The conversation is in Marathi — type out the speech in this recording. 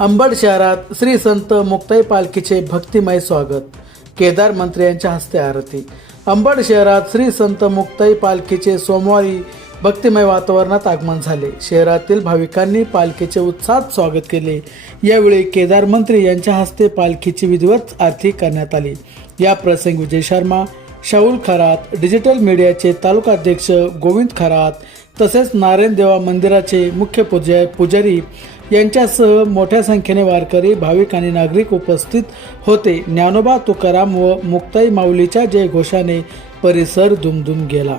अंबड शहरात श्री संत मुक्ताई पालखीचे भक्तिमय स्वागत. केदार मंत्री यांच्या हस्ते आरती. अंबड शहरात श्री संत मुक्ताई पालखीचे सोमवारी भक्तिमय वातावरणात आगमन झाले. शहरातील भाविकांनी पालखीचे उत्साहात स्वागत केले. यावेळी केदार मंत्री यांच्या हस्ते पालखीची विधिवत आरती करण्यात आली. या प्रसंगी विजय शर्मा, शाहुल खरात, डिजिटल मीडियाचे तालुकाध्यक्ष गोविंद खरात तसेच नारायण देवा मंदिराचे मुख्य पुजारी यांच्यासह मोठ्या संख्येने वारकरी, भाविक आणि नागरिक उपस्थित होते. ज्ञानोबा तुकाराम व मुक्ताई माऊलीच्या जयघोषाने परिसर दुमदुम गेला.